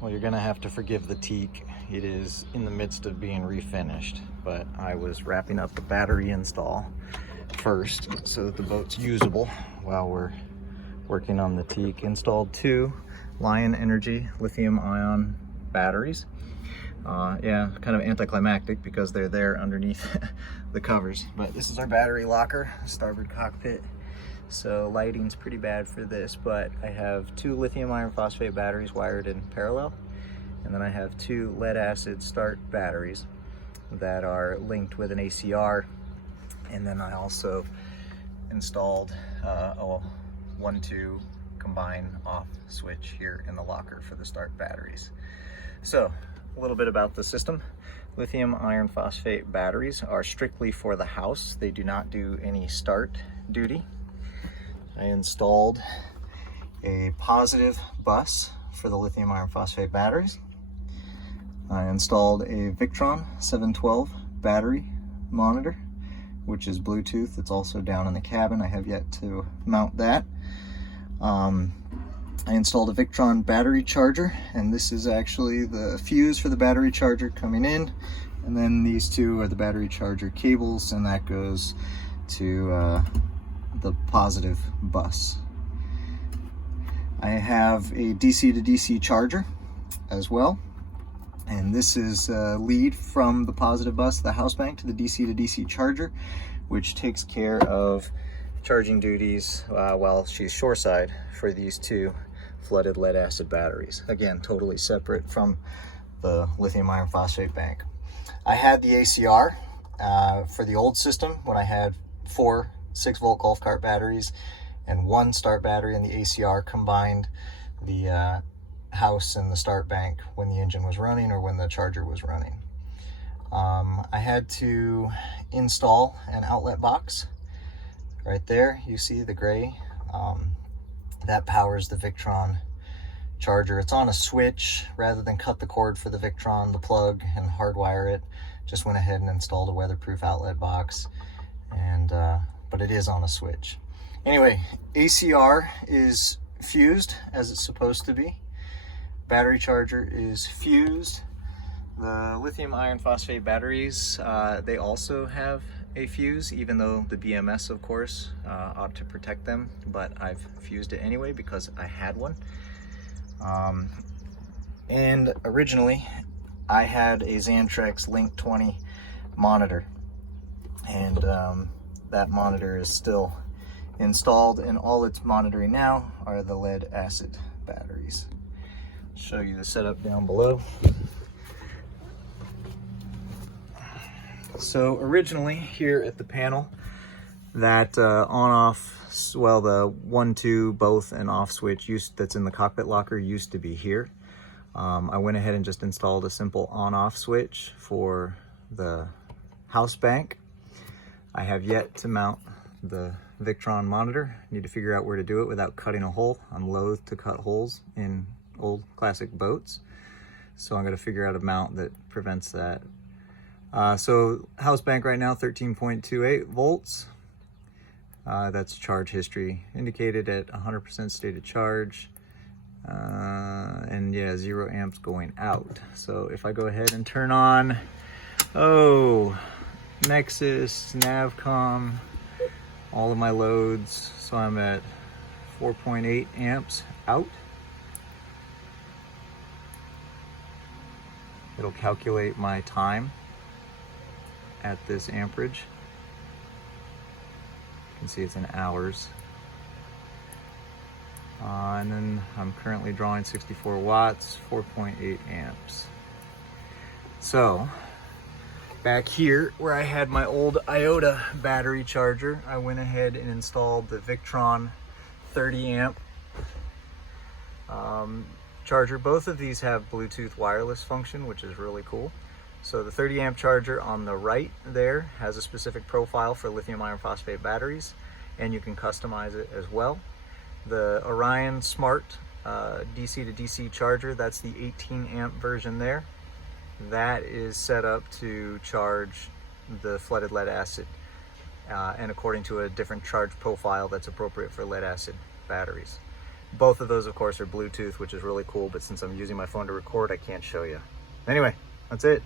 Well, you're gonna have to forgive the teak. It is in the midst of being refinished, but I was wrapping up the battery install first so that the boat's usable while we're working on the teak. Installed 2 Lion Energy lithium-ion batteries. Yeah, kind of anticlimactic because they're there underneath the covers, but this is our battery locker, starboard cockpit. So lighting's pretty bad for this, but I have 2 lithium iron phosphate batteries wired in parallel, and then I have 2 lead acid start batteries that are linked with an ACR, and then I also installed a 1-2 combine off switch here in the locker for the start batteries. So a little bit about the system. Lithium iron phosphate batteries are strictly for the house. They do not do any start duty. I installed a positive bus for the lithium iron phosphate batteries. I installed a Victron 712 battery monitor, which is Bluetooth. It's also down in the cabin. I have yet to mount that. I installed a Victron battery charger, and this is actually the fuse for the battery charger coming in, and then these 2 are the battery charger cables, and that goes to the positive bus. I have a DC to DC charger as well, and this is a lead from the positive bus, the house bank, to the DC to DC charger, which takes care of charging duties while she's shoreside for these 2 flooded lead acid batteries. Again, totally separate from the lithium iron phosphate bank. I had the ACR for the old system when I had 4 6-volt golf cart batteries and 1 start battery, and the ACR combined the house and the start bank when the engine was running or when the charger was running. I had to install an outlet box right there. You see the gray, that powers the Victron charger. It's on a switch. Rather than cut the cord for the Victron, the plug, and hardwire it, just went ahead and installed a weatherproof outlet box, and but it is on a switch. Anyway, ACR is fused as it's supposed to be. Battery charger is fused. The lithium iron phosphate batteries, they also have a fuse, even though the BMS, of course, ought to protect them, but I've fused it anyway because I had one. And originally, I had a Xantrex Link 20 monitor, and that monitor is still installed, and all it's monitoring now are the lead acid batteries. I'll show you the setup down below. So originally here at the panel, that on-off, well, the 1-2 both and off switch that's in the cockpit locker used to be here. I went ahead and just installed a simple on-off switch for the house bank. I have yet to mount the Victron monitor. Need to figure out where to do it without cutting a hole. I'm loath to cut holes in old classic boats, so I'm going to figure out a mount that prevents that. So house bank right now, 13.28 volts. That's charge history indicated at 100% stated charge. And yeah, 0 amps going out. So if I go ahead and turn on, Nexus, Navcom, all of my loads, so I'm at 4.8 amps out. It'll calculate my time at this amperage. You can see it's in hours. And then I'm currently drawing 64 watts, 4.8 amps. So back here where I had my old Iota battery charger, I went ahead and installed the Victron 30 amp charger. Both of these have Bluetooth wireless function, which is really cool. So the 30 amp charger on the right there has a specific profile for lithium iron phosphate batteries, and you can customize it as well. The Orion Smart DC to DC charger, that's the 18 amp version there. That is set up to charge the flooded lead acid, and according to a different charge profile that's appropriate for lead acid batteries. Both of those, of course, are Bluetooth, which is really cool, but since I'm using my phone to record, I can't show you. Anyway, that's it.